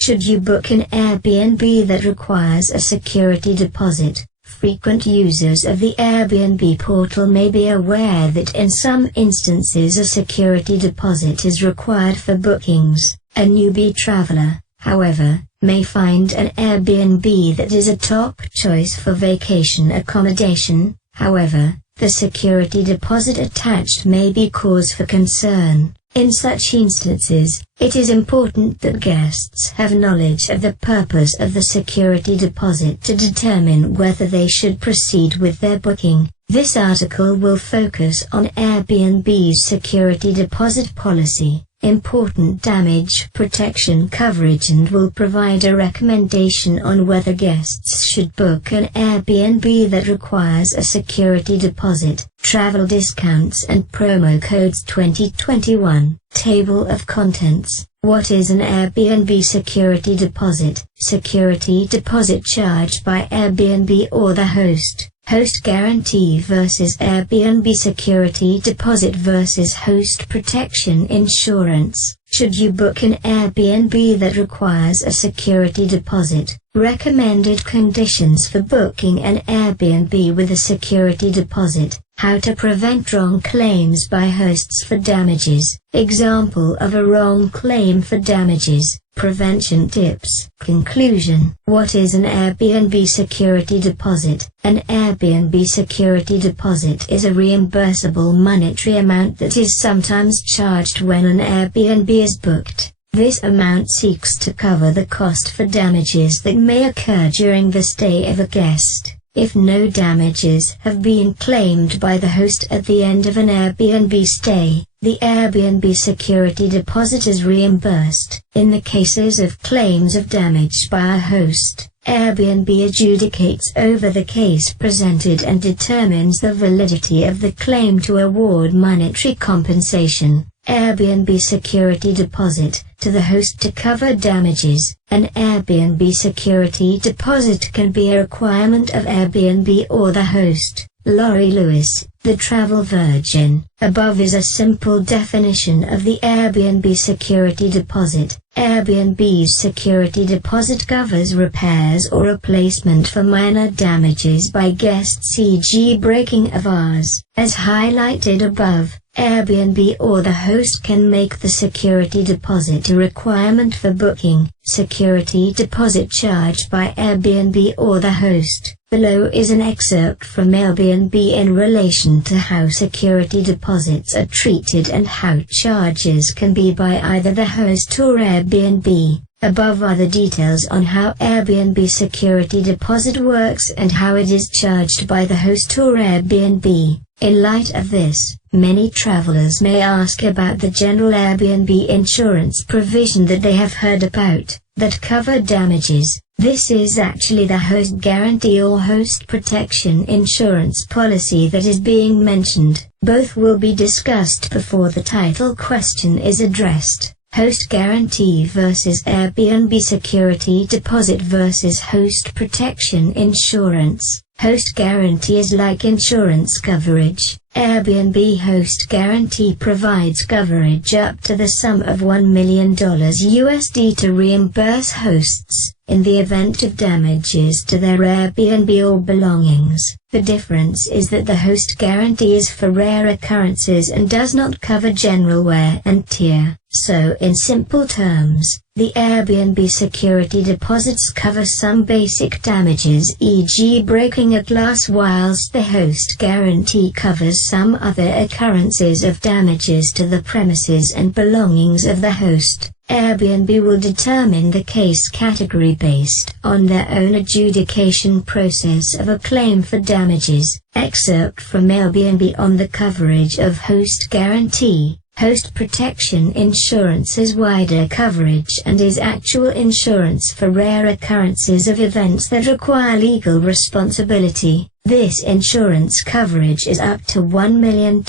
Should you book an Airbnb that requires a security deposit? Frequent users of the Airbnb portal may be aware that in some instances a security deposit is required for bookings. A newbie traveler, however, may find an Airbnb that is a top choice for vacation accommodation. However, the security deposit attached may be cause for concern. In such instances, it is important that guests have knowledge of the purpose of the security deposit to determine whether they should proceed with their booking. This article will focus on Airbnb's security deposit policy, important damage protection coverage, and will provide a recommendation on whether guests should book an Airbnb that requires a security deposit. Travel discounts and promo codes 2021. Table of contents. What is an Airbnb security deposit? Security deposit charged by Airbnb or the host. Host guarantee versus Airbnb security deposit versus host protection insurance. Should you book an Airbnb that requires a security deposit? Recommended conditions for booking an Airbnb with a security deposit. How to prevent wrong claims by hosts for damages. Example of a wrong claim for damages. Prevention tips. Conclusion. What is an Airbnb security deposit? An Airbnb security deposit is a reimbursable monetary amount that is sometimes charged when an Airbnb is booked. This amount seeks to cover the cost for damages that may occur during the stay of a guest. If no damages have been claimed by the host at the end of an Airbnb stay, the Airbnb security deposit is reimbursed. In the cases of claims of damage by a host, Airbnb adjudicates over the case presented and determines the validity of the claim to award monetary compensation. Airbnb security deposit to the host to cover damages. An Airbnb security deposit can be a requirement of Airbnb or the host. Laurie Lewis, the travel virgin. Above is a simple definition of the Airbnb security deposit. Airbnb's security deposit covers repairs or replacement for minor damages by guests, e.g. breaking of vase. As highlighted above, Airbnb or the host can make the security deposit a requirement for booking. Security deposit charged by Airbnb or the host. Below is an excerpt from Airbnb in relation to how security deposits are treated and how charges can be by either the host or Airbnb. Above are the details on how Airbnb security deposit works and how it is charged by the host or Airbnb. In light of this, many travelers may ask about the general Airbnb insurance provision that they have heard about, that cover damages. This is actually the host guarantee or host protection insurance policy that is being mentioned. Both will be discussed before the title question is addressed. Host guarantee versus Airbnb security deposit versus host protection insurance. Host guarantee is like insurance coverage. Airbnb host guarantee provides coverage up to the sum of $1 million USD to reimburse hosts in the event of damages to their Airbnb or belongings. The difference is that the host guarantee is for rare occurrences and does not cover general wear and tear. So in simple terms, the Airbnb security deposits cover some basic damages, e.g. breaking a glass, whilst the host guarantee covers some other occurrences of damages to the premises and belongings of the host. Airbnb will determine the case category based on their own adjudication process of a claim for damages. Excerpt from Airbnb on the coverage of host guarantee. Host protection insurance is wider coverage and is actual insurance for rare occurrences of events that require legal responsibility. This insurance coverage is up to $1 million.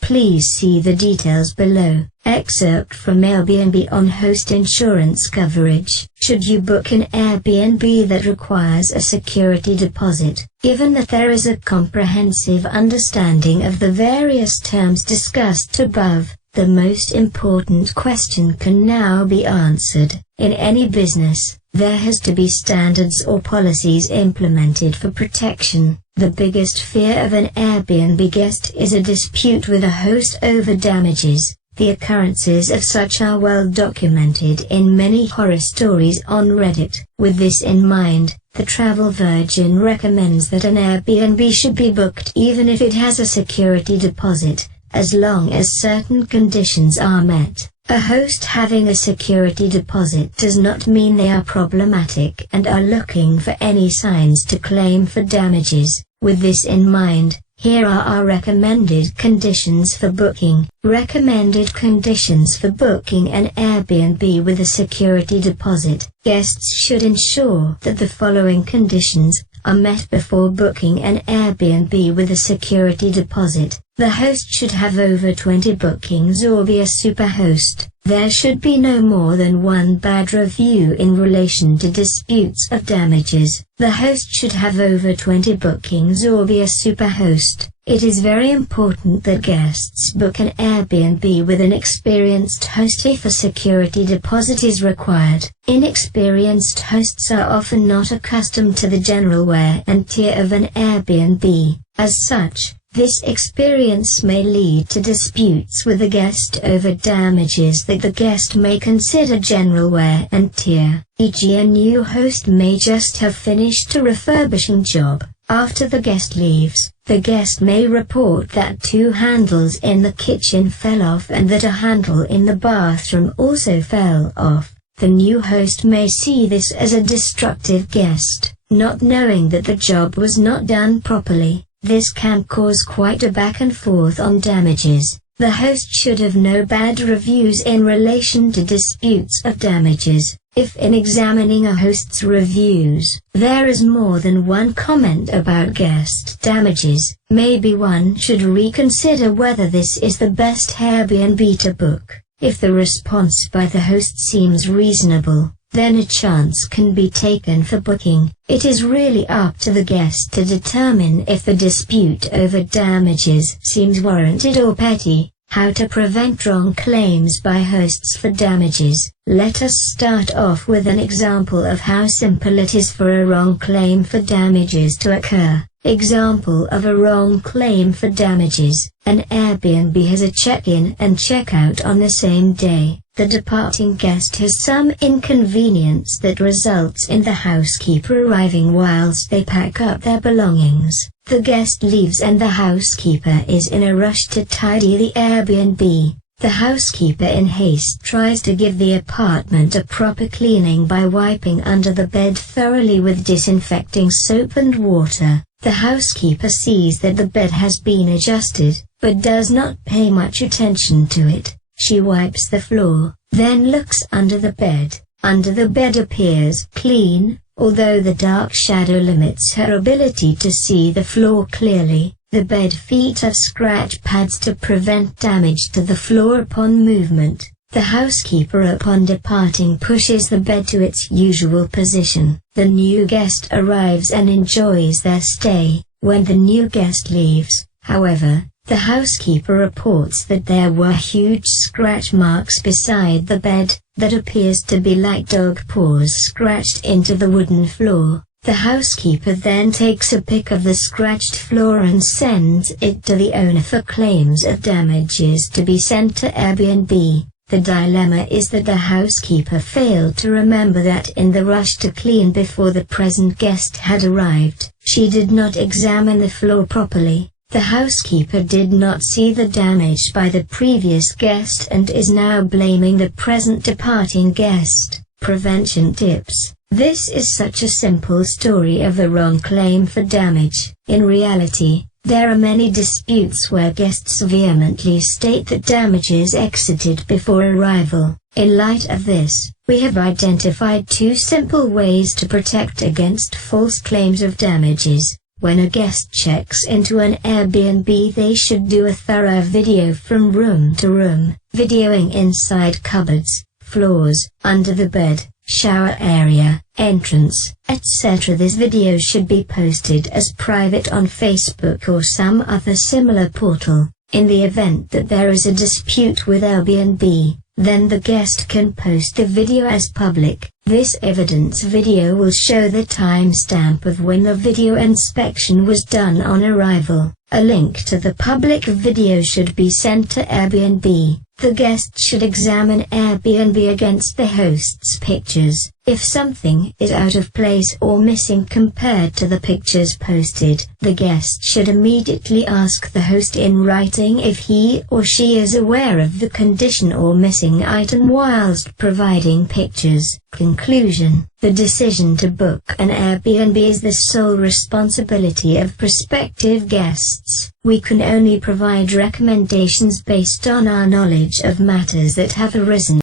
Please see the details below. Excerpt from Airbnb on host insurance coverage. Should you book an Airbnb that requires a security deposit? Given that there is a comprehensive understanding of the various terms discussed above, The most important question can now be answered. In any business, there has to be standards or policies implemented for protection. The biggest fear of an Airbnb guest is a dispute with a host over damages. The occurrences of such are well documented in many horror stories on Reddit. With this in mind, the Travel Virgin recommends that an Airbnb should be booked even if it has a security deposit, as long as certain conditions are met. A host having a security deposit does not mean they are problematic and are looking for any signs to claim for damages. With this in mind, here are our recommended conditions for booking. Recommended conditions for booking an Airbnb with a security deposit. Guests should ensure that the following conditions are met before booking an Airbnb with a security deposit. The host should have over 20 bookings or be a superhost. There should be no more than one bad review in relation to disputes of damages. The host should have over 20 bookings or be a superhost. It is very important that guests book an Airbnb with an experienced host if a security deposit is required. Inexperienced hosts are often not accustomed to the general wear and tear of an Airbnb. As such, this experience may lead to disputes with the guest over damages that the guest may consider general wear and tear. E.g., a new host may just have finished a refurbishing job. After the guest leaves, the guest may report that 2 handles in the kitchen fell off and that a handle in the bathroom also fell off. The new host may see this as a destructive guest, not knowing that the job was not done properly. This can cause quite a back and forth on damages. The host should have no bad reviews in relation to disputes of damages. If in examining a host's reviews, there is more than one comment about guest damages, maybe one should reconsider whether this is the best Airbnb to book. If the response by the host seems reasonable, then a chance can be taken for booking. It is really up to the guest to determine if the dispute over damages seems warranted or petty. How to prevent wrong claims by hosts for damages. Let us start off with an example of how simple it is for a wrong claim for damages to occur. Example of a wrong claim for damages. An Airbnb has a check-in and check-out on the same day. The departing guest has some inconvenience that results in the housekeeper arriving whilst they pack up their belongings. The guest leaves and the housekeeper is in a rush to tidy the Airbnb. The housekeeper in haste tries to give the apartment a proper cleaning by wiping under the bed thoroughly with disinfecting soap and water. The housekeeper sees that the bed has been adjusted, but does not pay much attention to it. She wipes the floor, then looks under the bed. Under the bed appears clean, although the dark shadow limits her ability to see the floor clearly. The bed feet have scratch pads to prevent damage to the floor upon movement. The housekeeper upon departing pushes the bed to its usual position. The new guest arrives and enjoys their stay. When the new guest leaves, however, the housekeeper reports that there were huge scratch marks beside the bed, that appears to be like dog paws scratched into the wooden floor. The housekeeper then takes a pic of the scratched floor and sends it to the owner for claims of damages to be sent to Airbnb. The dilemma is that the housekeeper failed to remember that in the rush to clean before the present guest had arrived, she did not examine the floor properly. The housekeeper did not see the damage by the previous guest and is now blaming the present departing guest. Prevention tips. This is such a simple story of a wrong claim for damage. In reality, there are many disputes where guests vehemently state that damages exited before arrival. In light of this, we have identified 2 simple ways to protect against false claims of damages. When a guest checks into an Airbnb, they should do a thorough video from room to room, videoing inside cupboards, floors, under the bed, shower area, entrance, etc. This video should be posted as private on Facebook or some other similar portal. In the event that there is a dispute with Airbnb, then the guest can post the video as public. This evidence video will show the timestamp of when the video inspection was done on arrival. A link to the public video should be sent to Airbnb. The guest should examine Airbnb against the host's pictures. If something is out of place or missing compared to the pictures posted, the guest should immediately ask the host in writing if he or she is aware of the condition or missing item whilst providing pictures. Conclusion: the decision to book an Airbnb is the sole responsibility of prospective guests. We can only provide recommendations based on our knowledge of matters that have arisen.